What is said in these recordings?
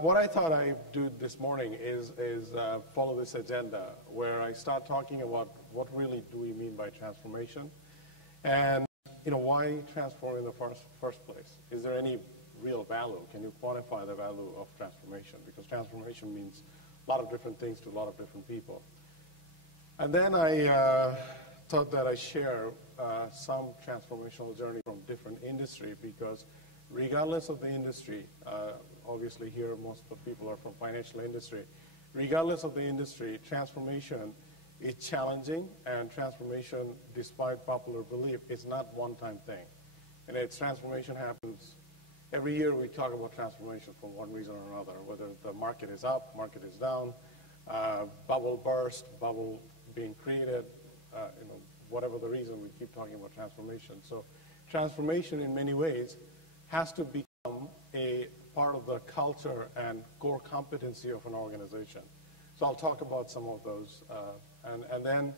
What I thought I'd do this morning is follow this agenda where I start talking about what really do we mean by transformation, and why transform in the first place? Is there any real value? Can you quantify the value of transformation? Because transformation means a lot of different things to a lot of different people. And then I thought that I share some transformational journey from different industry, because regardless of the industry, obviously here most of the people are from financial industry, regardless of the industry, transformation is challenging, and transformation, despite popular belief, is not one-time thing. And its transformation happens every year. We talk about transformation for one reason or another, whether the market is up, market is down, bubble burst, bubble being created, whatever the reason, we keep talking about transformation. So transformation in many ways has to become a part of the culture and core competency of an organization. So I'll talk about some of those. And then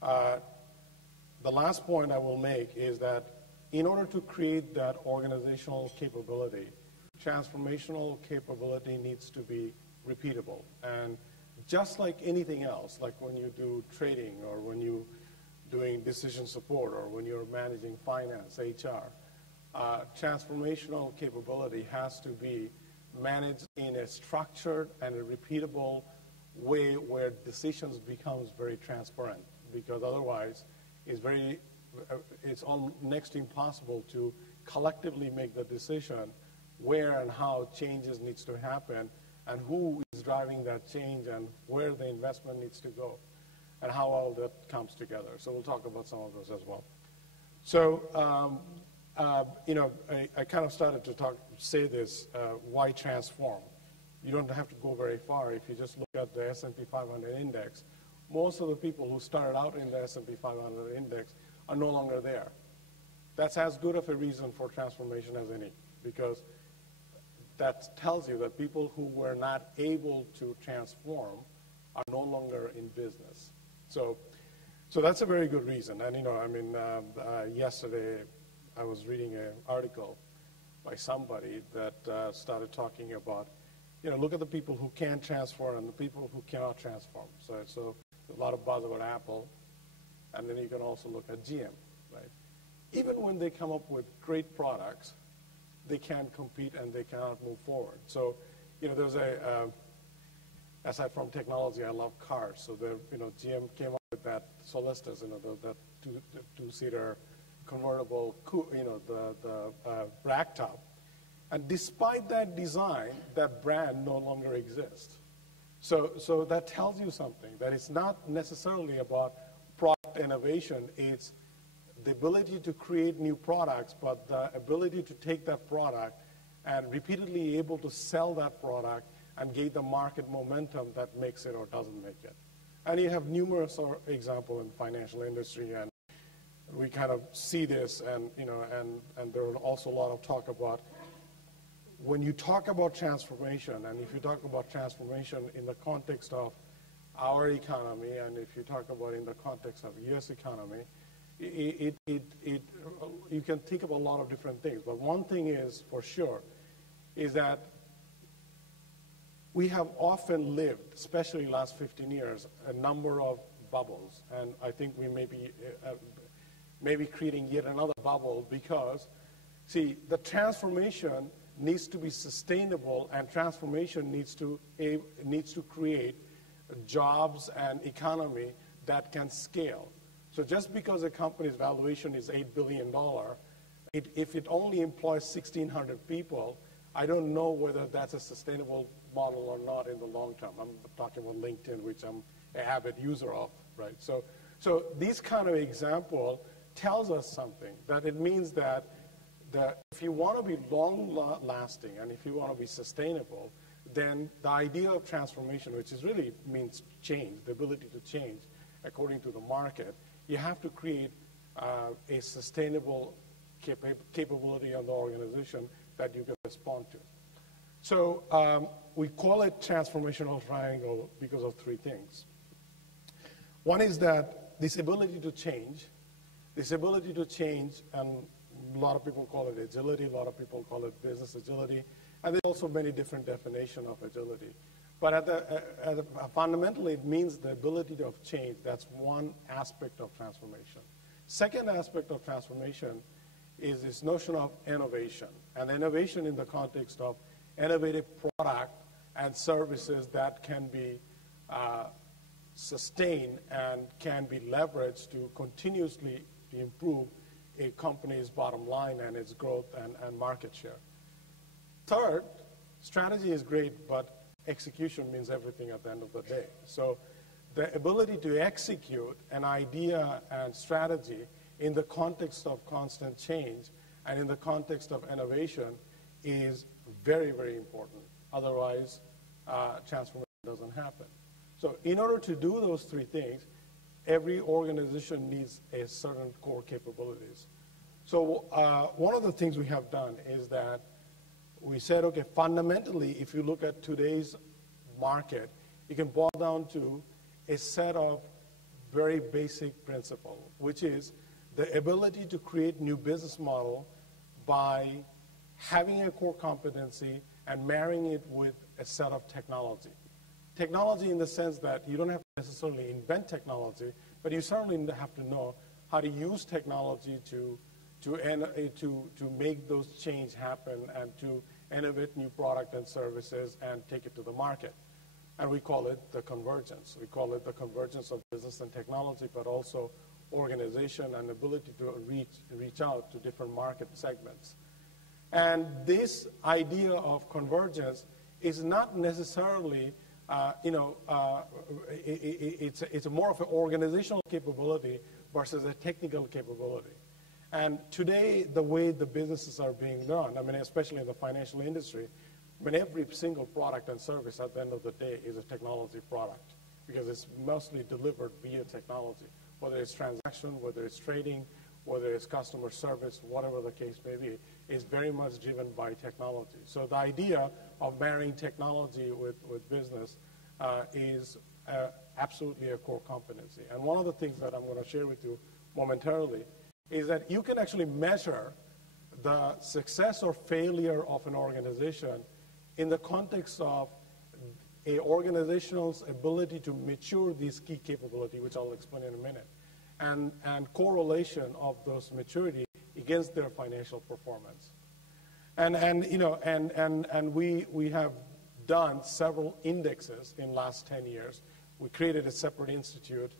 the last point I will make is that in order to create that organizational capability, transformational capability needs to be repeatable. And just like anything else, like when you do trading or when you're doing decision support or when you're managing finance, HR, transformational capability has to be managed in a structured and a repeatable way where decisions becomes very transparent, because otherwise it's next to impossible to collectively make the decision where and how changes needs to happen and who is driving that change and where the investment needs to go and how all that comes together. So we'll talk about some of those as well. So, I kind of started to say this, why transform? You don't have to go very far. If you just look at the S&P 500 index, most of the people who started out in the S&P 500 index are no longer there. That's as good of a reason for transformation as any, because that tells you that people who were not able to transform are no longer in business. So that's a very good reason. And, yesterday I was reading an article by somebody that started talking about, look at the people who can transform and the people who cannot transform. So a lot of buzz about Apple, and then you can also look at GM, right? Even when they come up with great products, they can't compete and they cannot move forward. So, there's aside from technology, I love cars. So GM came up with that Solistas, that two-seater convertible, the rack top. And despite that design, that brand no longer exists. So that tells you something, that it's not necessarily about product innovation. It's the ability to create new products, but the ability to take that product and repeatedly able to sell that product and gain the market momentum that makes it or doesn't make it. And you have numerous examples in the financial industry, and we kind of see this, and there are also a lot of talk about when you talk about transformation, and if you talk about transformation in the context of our economy, and if you talk about in the context of U.S. economy, you can think of a lot of different things. But one thing is for sure is that we have often lived, especially last 15 years, a number of bubbles, and I think we may be creating yet another bubble because, see, the transformation needs to be sustainable, and transformation needs to create jobs and economy that can scale. So just because a company's valuation is $8 billion, if it only employs 1,600 people, I don't know whether that's a sustainable model or not in the long term. I'm talking about LinkedIn, which I'm an avid user of, right? So these kind of example tells us something, that it means that if you want to be long-lasting and if you want to be sustainable, then the idea of transformation, which is really means change, the ability to change according to the market, you have to create a sustainable capability on the organization that you can respond to. So we call it Transformational Triangle because of three things. One is that this ability to change, and a lot of people call it agility, a lot of people call it business agility, And there's also many different definitions of agility. But fundamentally, it means the ability of change. That's one aspect of transformation. Second aspect of transformation is this notion of innovation. And innovation in the context of innovative product and services that can be sustained and can be leveraged to continuously improve a company's bottom line and its growth and market share. Third, strategy is great, but execution means everything at the end of the day. So the ability to execute an idea and strategy in the context of constant change and in the context of innovation is very, very important. Otherwise, transformation doesn't happen. So in order to do those three things, every organization needs a certain core capabilities. So one of the things we have done is that we said, okay, fundamentally, if you look at today's market, you can boil down to a set of very basic principles, which is the ability to create new business model by having a core competency and marrying it with a set of technology. Technology in the sense that you don't have to necessarily invent technology, but you certainly have to know how to use technology to make those change happen and to innovate new product and services and take it to the market. And we call it the convergence. We call it the convergence of business and technology, but also organization and ability to reach out to different market segments. And this idea of convergence is not necessarily, it's more of an organizational capability versus a technical capability. And today, the way the businesses are being done, I mean, especially in the financial industry, I mean, every single product and service at the end of the day is a technology product because it's mostly delivered via technology, whether it's transaction, whether it's trading, whether it's customer service, whatever the case may be, is very much driven by technology. So the idea of marrying technology with business is absolutely a core competency. And one of the things that I'm going to share with you momentarily is that you can actually measure the success or failure of an organization in the context of an organization's ability to mature these key capabilities, which I'll explain in a minute, and correlation of those maturity against their financial performance. And we have done several indexes in the last 10 years. We created a separate institute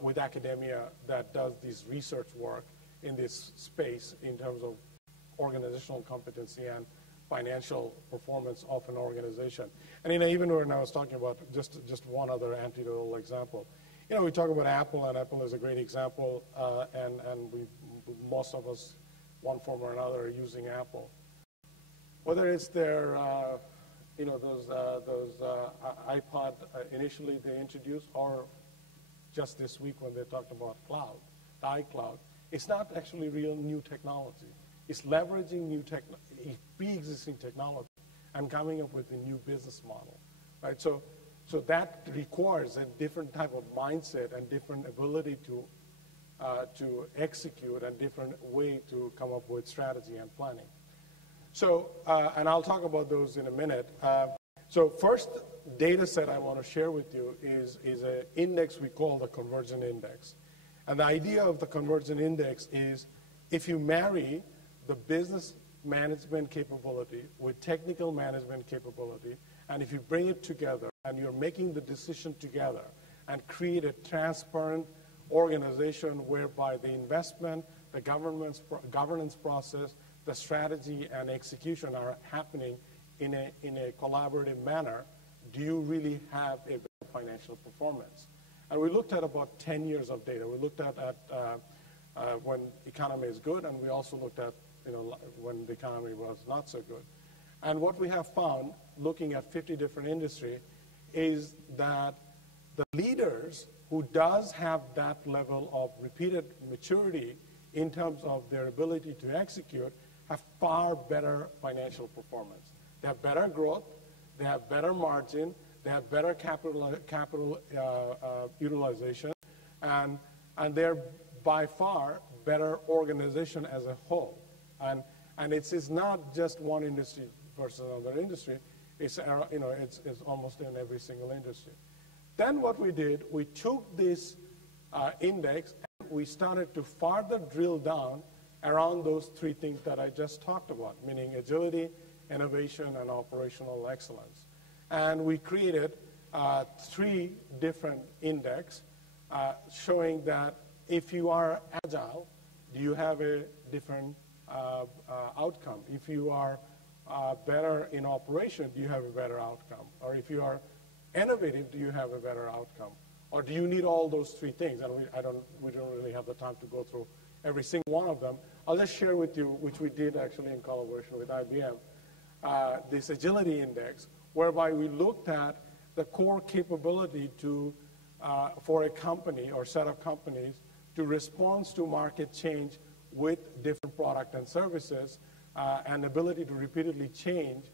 with academia that does this research work in this space in terms of organizational competency and financial performance of an organization. And even when I was talking about just one other anecdotal example, we talk about Apple, and Apple is a great example, and most of us, one form or another, are using Apple. Whether it's their, those iPod initially they introduced, or just this week when they talked about cloud, the iCloud, it's not actually real new technology. It's leveraging pre-existing technology and coming up with a new business model, right? So that requires a different type of mindset and different ability to execute and different way to come up with strategy and planning. So, and I'll talk about those in a minute. So first data set I want to share with you is an index we call the Convergent Index. And the idea of the Convergent Index is if you marry the business management capability with technical management capability, and if you bring it together and you're making the decision together and create a transparent organization whereby the investment, the governance process, the strategy and execution are happening in a collaborative manner, do you really have a better financial performance? And we looked at about 10 years of data. We looked at when the economy is good, and we also looked at when the economy was not so good. And what we have found, looking at 50 different industries, is that the leaders who does have that level of repeated maturity in terms of their ability to execute have far better financial performance. They have better growth, they have better margin, they have better capital utilization, and they're by far better organization as a whole. And it's not just one industry. versus another industry. It's, it's almost in every single industry. Then what we did, we took this index and we started to further drill down around those three things that I just talked about, meaning agility, innovation, and operational excellence. And we created three different index showing that if you are agile, do you have a different outcome? If you are better in operation, do you have a better outcome? Or if you are innovative, do you have a better outcome? Or do you need all those three things? And we don't really have the time to go through every single one of them. I'll just share with you, which we did actually in collaboration with IBM, this agility index, whereby we looked at the core capability for a company or set of companies to respond to market change with different product and services, and ability to repeatedly change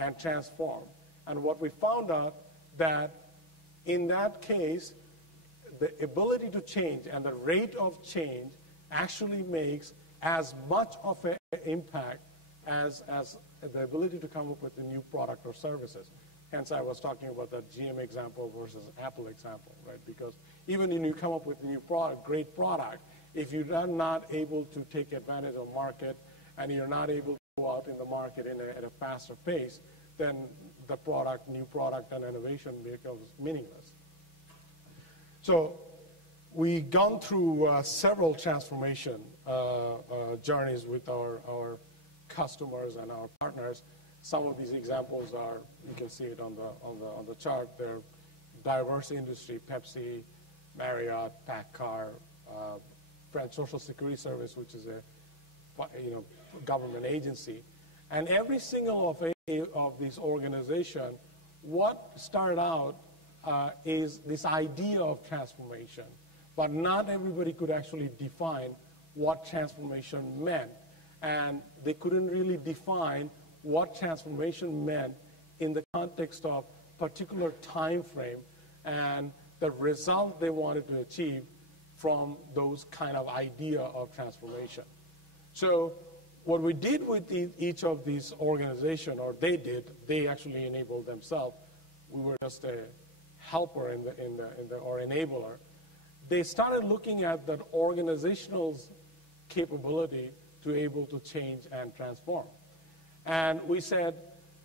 and transform. And what we found out that in that case, the ability to change and the rate of change actually makes as much of an impact as the ability to come up with a new product or services. Hence, I was talking about that GM example versus Apple example, right? Because even when you come up with a new product, great product, if you're not able to take advantage of market and you're not able to go out in the market at a faster pace, then the new product and innovation becomes meaningless. So we've gone through several transformation journeys with our customers and our partners. Some of these examples are, you can see it on the chart. They're diverse industry: Pepsi, Marriott, PACCAR, French Social Security Service, which is a government agency, and every single of these organizations, what started out is this idea of transformation, but not everybody could actually define what transformation meant, and they couldn't really define what transformation meant in the context of particular time frame and the result they wanted to achieve from those kind of idea of transformation. So what we did with each of these organizations, or they actually enabled themselves. We were just a helper or enabler. They started looking at that organizational capability to able to change and transform. And we said,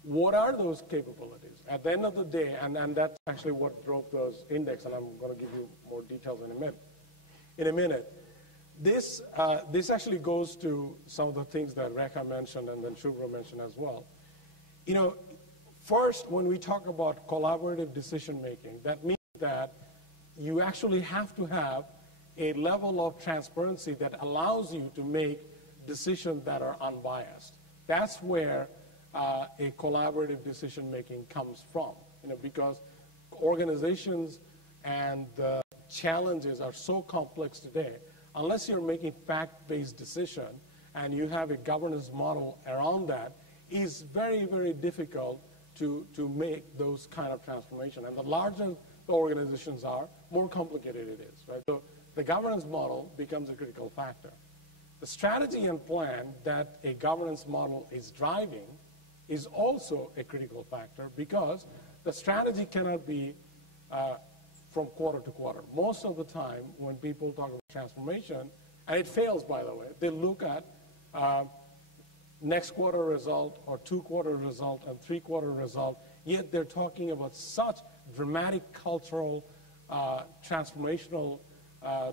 what are those capabilities? At the end of the day, and that's actually what drove those index, and I'm going to give you more details in a minute. This actually goes to some of the things that Rekha mentioned and then Shubhra mentioned as well. First, when we talk about collaborative decision making, that means that you actually have to have a level of transparency that allows you to make decisions that are unbiased. That's where a collaborative decision making comes from, because organizations and the challenges are so complex today. Unless you're making fact-based decision and you have a governance model around that, it's very, very difficult to make those kind of transformation. And the larger the organizations are, more complicated it is, right? So the governance model becomes a critical factor. The strategy and plan that a governance model is driving is also a critical factor, because the strategy cannot be from quarter to quarter. Most of the time when people talk about transformation, and it fails, by the way, they look at next quarter result or 2-quarter result and 3-quarter result, yet they're talking about such dramatic cultural transformational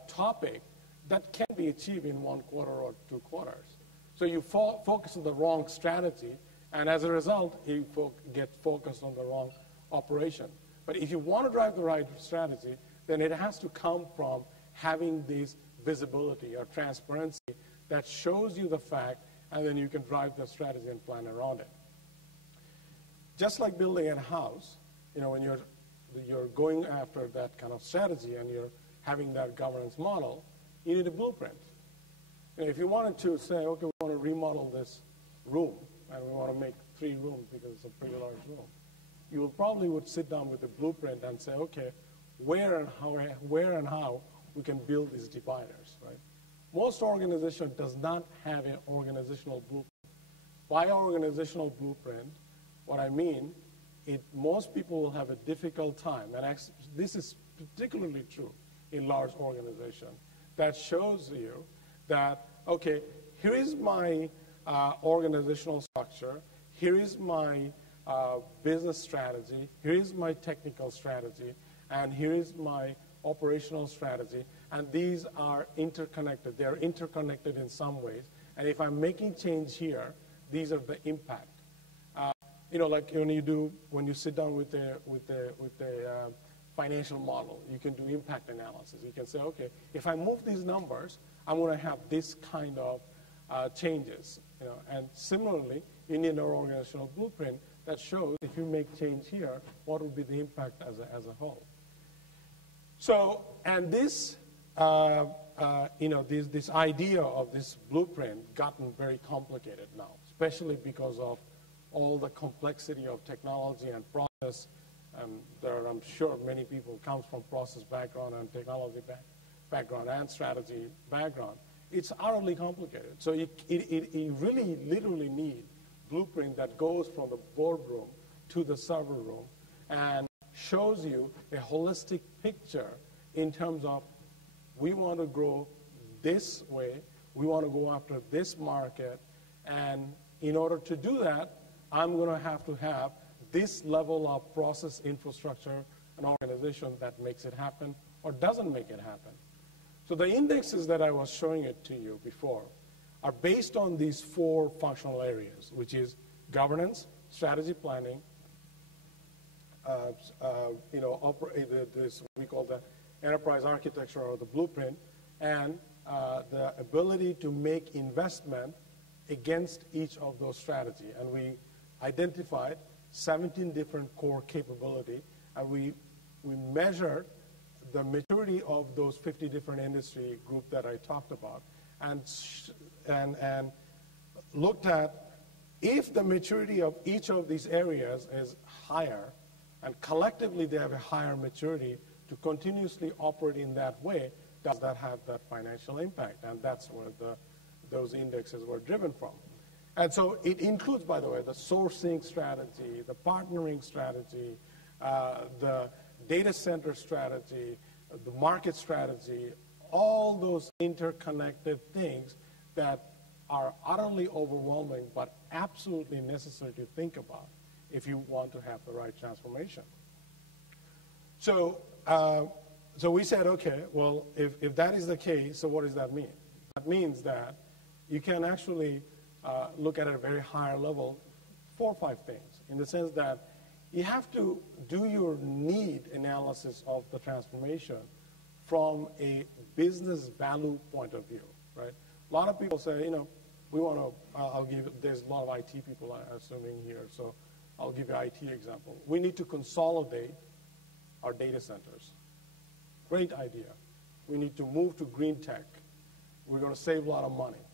topic that can be achieved in 1 quarter or 2 quarters. So you focus on the wrong strategy, and as a result, you get focused on the wrong operation. But if you want to drive the right strategy, then it has to come from having this visibility or transparency that shows you the fact, and then you can drive the strategy and plan around it. Just like building a house, when you're going after that kind of strategy and you're having that governance model, you need a blueprint. If you wanted to say, okay, we want to remodel this room, and we want to make 3 rooms because it's a pretty large room, you probably would sit down with a blueprint and say, okay, where and how we can build these dividers, right? Most organization does not have an organizational blueprint. by organizational blueprint, what I mean, most people will have a difficult time, and this is particularly true in large organizations, that shows you that, okay, here is my organizational structure, here is my business strategy, here is my technical strategy, and here is my operational strategy, and these are interconnected. They're interconnected in some ways, and if I'm making change here, these are the impact. Like when you sit down with the financial model, you can do impact analysis. You can say, okay, if I move these numbers, I'm going to have this kind of changes. And similarly, you need an organizational blueprint that shows if you make change here, what will be the impact as a whole. So, and this, this idea of this blueprint gotten very complicated now, especially because of all the complexity of technology and process. I'm sure many people come from process background and technology background and strategy background. It's utterly complicated. So you really literally need blueprint that goes from the boardroom to the server room and shows you a holistic picture in terms of we want to grow this way, we want to go after this market, and in order to do that, I'm going to have this level of process infrastructure and organization that makes it happen or doesn't make it happen. So the indexes that I was showing it to you before are based on these 4 functional areas, which is governance, strategy planning, this we call the enterprise architecture or the blueprint, and the ability to make investment against each of those strategies. And we identified 17 different core capability, and we measured the maturity of those 50 different industry group that I talked about, and looked at if the maturity of each of these areas is higher, and collectively they have a higher maturity to continuously operate in that way, does that have that financial impact? And that's where those indexes were driven from. And so it includes, by the way, the sourcing strategy, the partnering strategy, the data center strategy, the market strategy, all those interconnected things that are utterly overwhelming but absolutely necessary to think about if you want to have the right transformation. So we said, okay, well, if that is the case, so what does that mean? That means that you can actually look at a very higher level 4 or 5 things, in the sense that you have to do your need analysis of the transformation from a business value point of view, right? A lot of people say, we want to, there's a lot of IT people, I'm assuming here, so I'll give you an IT example. We need to consolidate our data centers. Great idea. We need to move to green tech. We're going to save a lot of money.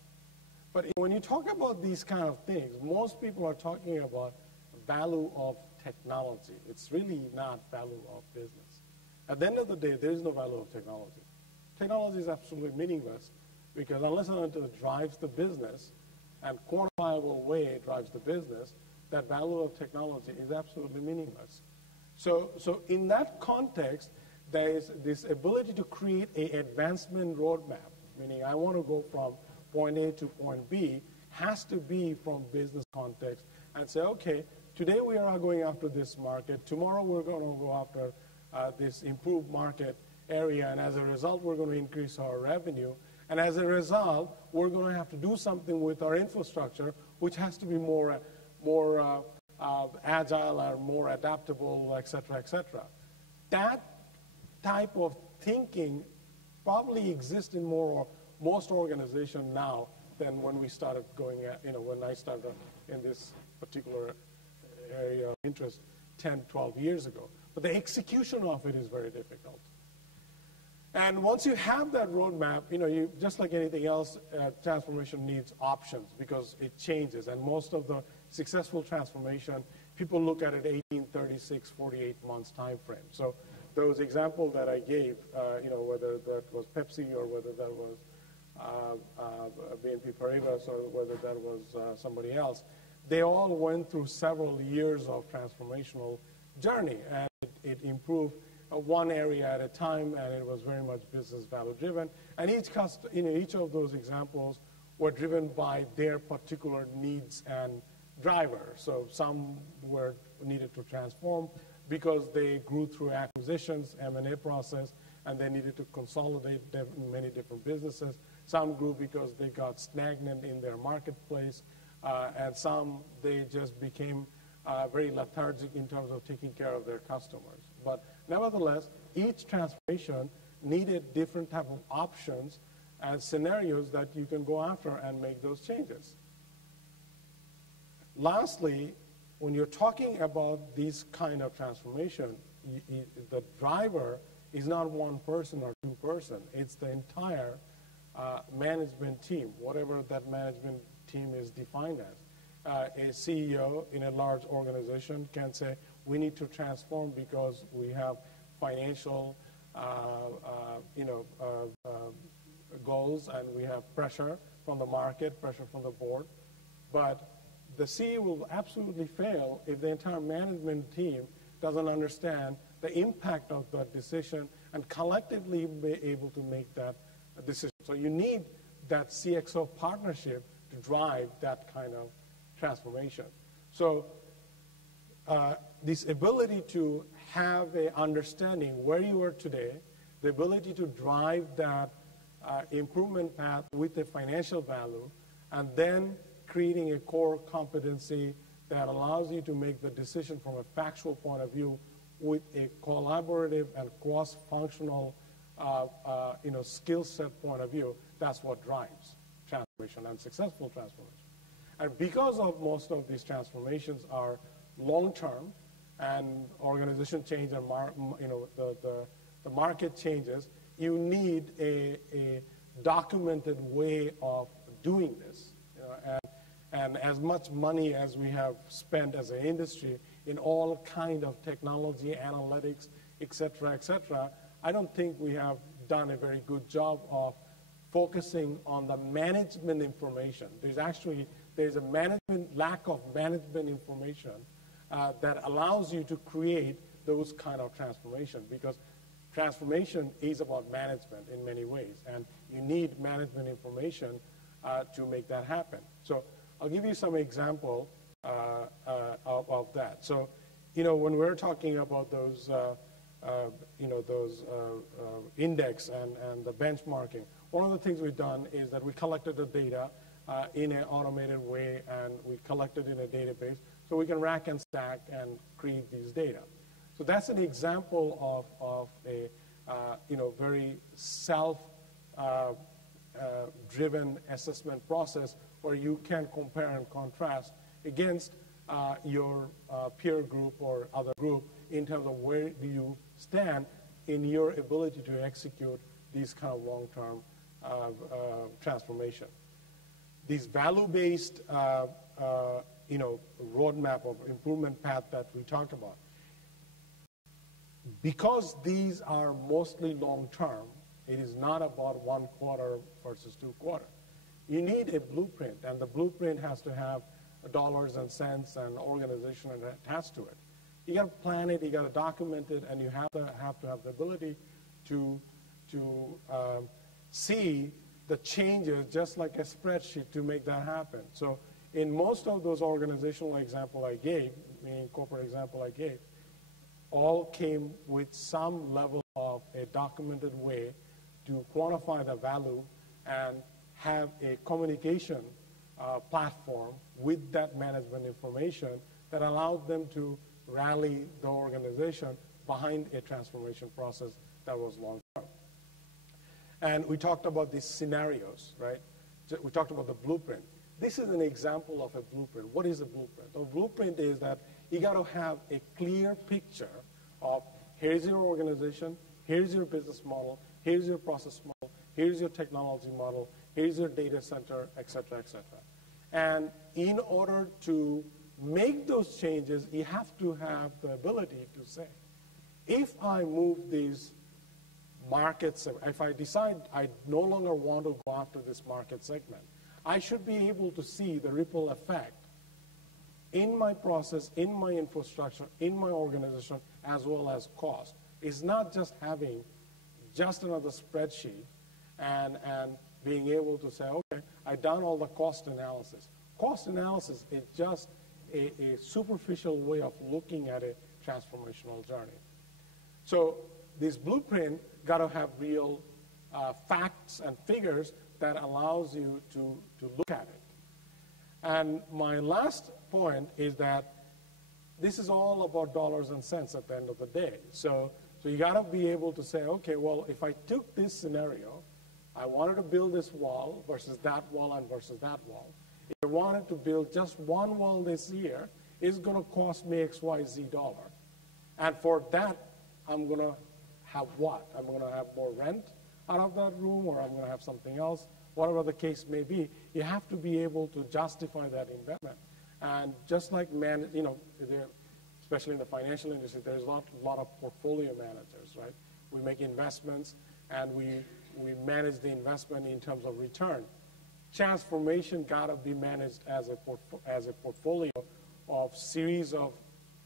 But when you talk about these kind of things, most people are talking about value of technology. It's really not value of business. At the end of the day, there is no value of technology. Technology is absolutely meaningless because unless and until it drives the business and quantifiable way it drives the business, that value of technology is absolutely meaningless. So in that context, there is this ability to create an advancement roadmap, meaning I want to go from point A to point B, has to be from business context and say, okay, today we are going after this market, tomorrow we're going to go after this improved market area, and as a result we're going to increase our revenue, and as a result we're going to have to do something with our infrastructure which has to be more agile or more adaptable, et cetera, et cetera. That type of thinking probably exists in most organizations now than when we started going at, when I started in this particular area of interest 10, 12 years ago. But the execution of it is very difficult. And once you have that roadmap, you just like anything else, transformation needs options because it changes. And most of the successful transformation, people look at it 18, 36, 48 months time frame. So those examples that I gave, whether that was Pepsi or whether that was BNP Paribas or whether that was somebody else, they all went through several years of transformational journey, and it improved one area at a time, and it was very much business value driven. And each of those examples were driven by their particular needs and drivers. So some were needed to transform because they grew through acquisitions, M&A process, and they needed to consolidate many different businesses. Some grew because they got stagnant in their marketplace, and some, they just became very lethargic in terms of taking care of their customers. But nevertheless, each transformation needed different type of options and scenarios that you can go after and make those changes. Lastly, when you're talking about this kind of transformation, the driver is not one person or two person. It's the entire management team, whatever that management team is defined as. A CEO in a large organization can say, we need to transform because we have financial goals, and we have pressure from the market, pressure from the board. But the CEO will absolutely fail if the entire management team doesn't understand the impact of that decision and collectively be able to make that decision. So you need that CXO partnership to drive that kind of transformation. So this ability to have an understanding where you are today, the ability to drive that improvement path with a financial value, and then creating a core competency that allows you to make the decision from a factual point of view with a collaborative and cross-functional skill set point of view. That's what drives transformation and successful transformation. And because of most of these transformations are long-term, and organization change and the market changes, you need a documented way of doing this. And as much money as we have spent as an industry in all kind of technology, analytics, et cetera, I don't think we have done a very good job of focusing on the management information. There's a lack of management information that allows you to create those kind of transformation, because transformation is about management in many ways, and you need management information to make that happen. So I'll give you some example of that. So, when we're talking about those, those index and the benchmarking, one of the things we've done is that we collected the data in an automated way, and we collected in a database so we can rack and stack and create these data. So that's an example of a very self-driven assessment process where you can compare and contrast against your peer group or other group in terms of where do you stand in your ability to execute these kind of long-term transformation. These value-based roadmap of improvement path that we talked about, because these are mostly long-term, it is not about 1 quarter versus 2 quarters. You need a blueprint, and the blueprint has to have dollars and cents and organization attached to it. You got to plan it, you got to document it, and you have to have the ability to see the changes just like a spreadsheet to make that happen. So in most of those organizational example I gave, meaning corporate example I gave, all came with some level of a documented way to quantify the value and have a communication platform with that management information that allowed them to rally the organization behind a transformation process that was long-term. And we talked about these scenarios, right? We talked about the blueprint. This is an example of a blueprint. What is a blueprint? A blueprint is that you got to have a clear picture of here's your organization, here's your business model, here's your process model, here's your technology model, here's your data center, et cetera, et cetera. And in order to make those changes, you have to have the ability to say, if I move these markets, if I decide I no longer want to go after this market segment, I should be able to see the ripple effect in my process, in my infrastructure, in my organization, as well as cost. It's not just having just another spreadsheet and being able to say, okay, I've done all the cost analysis. Cost analysis is just a superficial way of looking at a transformational journey. So this blueprint got to have real facts and figures that allows you to look at it. And my last point is that this is all about dollars and cents at the end of the day. So you got to be able to say, okay, well, if I took this scenario, I wanted to build this wall versus that wall and versus that wall. If I wanted to build just one wall this year, it's going to cost me XYZ dollar. And for that, I'm going to have what? I'm going to have more rent out of that room, or I'm going to have something else, whatever the case may be. You have to be able to justify that investment. And just like, especially in the financial industry, there's a lot of portfolio managers, right? We make investments, and we manage the investment in terms of return. Transformation got to be managed as a portfolio of series of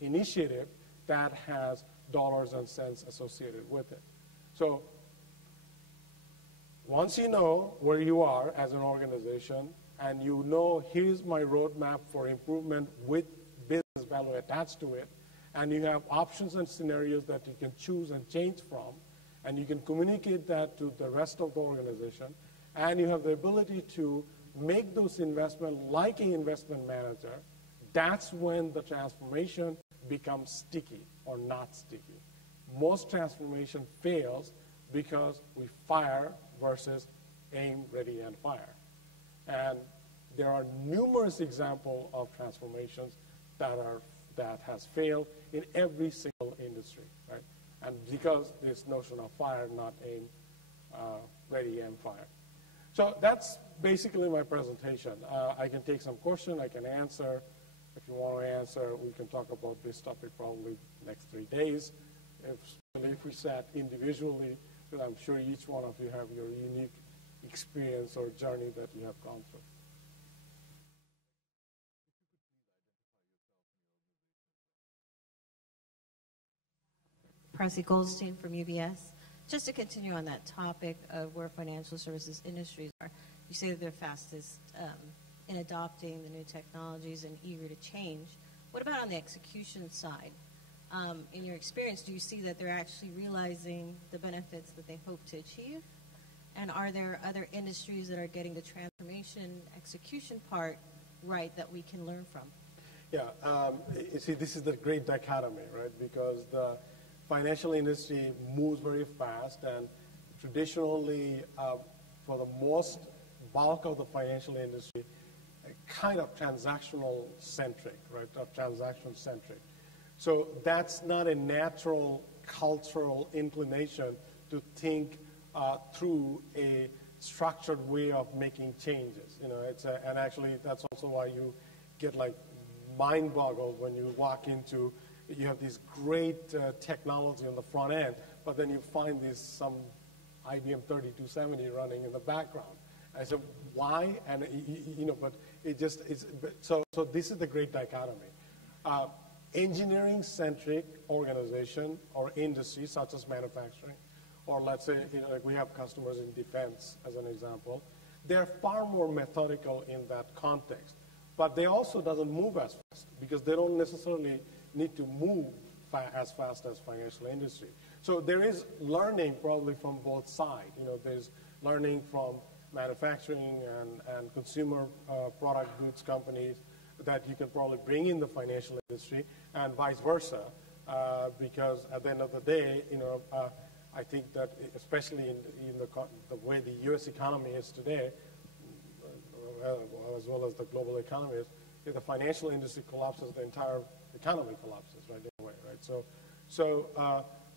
initiative that has dollars and cents associated with it. So once you know where you are as an organization, and you know here's my roadmap for improvement with business value attached to it, and you have options and scenarios that you can choose and change from, and you can communicate that to the rest of the organization, and you have the ability to make those investments like an investment manager, that's when the transformation becomes sticky or not sticky. Most transformation fails because we fire versus aim, ready, and fire. And there are numerous examples of transformations that has failed in every single industry, right? And because this notion of fire, not aim, ready, and fire. So that's basically my presentation. I can take some questions, I can answer. If you want to answer, we can talk about this topic probably next 3 days. If we sat individually, because I'm sure each one of you have your unique experience or journey that you have gone through. Percy Goldstein from UBS. Just to continue on that topic of where financial services industries are, you say that they're fastest in adopting the new technologies and eager to change. What about on the execution side? In your experience, do you see that they're actually realizing the benefits that they hope to achieve? And are there other industries that are getting the transformation execution part right that we can learn from? Yeah, you see, this is the great dichotomy, right? Because the financial industry moves very fast, and traditionally, for the most bulk of the financial industry, kind of transactional centric, right? Or transaction centric. So that's not a natural cultural inclination to think through a structured way of making changes. And actually that's also why you get like mind boggled when you walk into, you have this great technology on the front end, but then you find some IBM 3270 running in the background. I said, why? And but it just is. So this is the great dichotomy. Engineering-centric organization or industry, such as manufacturing, or let's say, like we have customers in defense, as an example. They're far more methodical in that context, but they also doesn't move as fast because they don't necessarily need to move as fast as financial industry. So there is learning probably from both sides. There's learning from manufacturing and consumer product goods companies that you can probably bring in the financial industry, and vice versa, because at the end of the day, I think that especially in the way the U.S. economy is today, as well as the global economy is, if the financial industry collapses, the entire economy collapses, right? In a way, right? So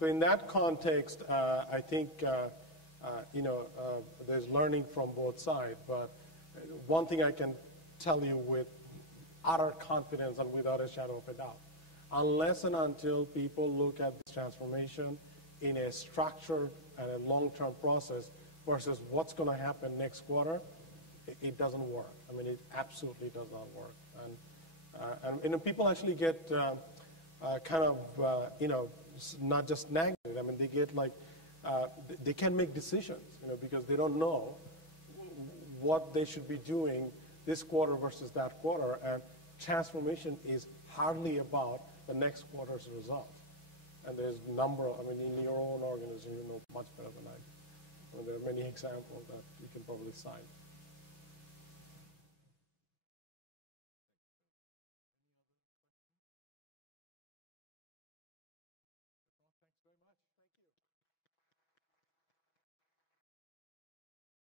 in that context, I think there's learning from both sides. But one thing I can tell you with utter confidence and without a shadow of a doubt, unless and until people look at this transformation in a structured and a long-term process versus what's going to happen next quarter, it doesn't work. I mean, it absolutely does not work. And people actually get kind of, not just negative. I mean, they get like, they can't make decisions, because they don't know what they should be doing this quarter versus that quarter. And transformation is hardly about the next quarter's result. And there's a number of, in your own organization, you know much better than I do. There are many examples that you can probably cite.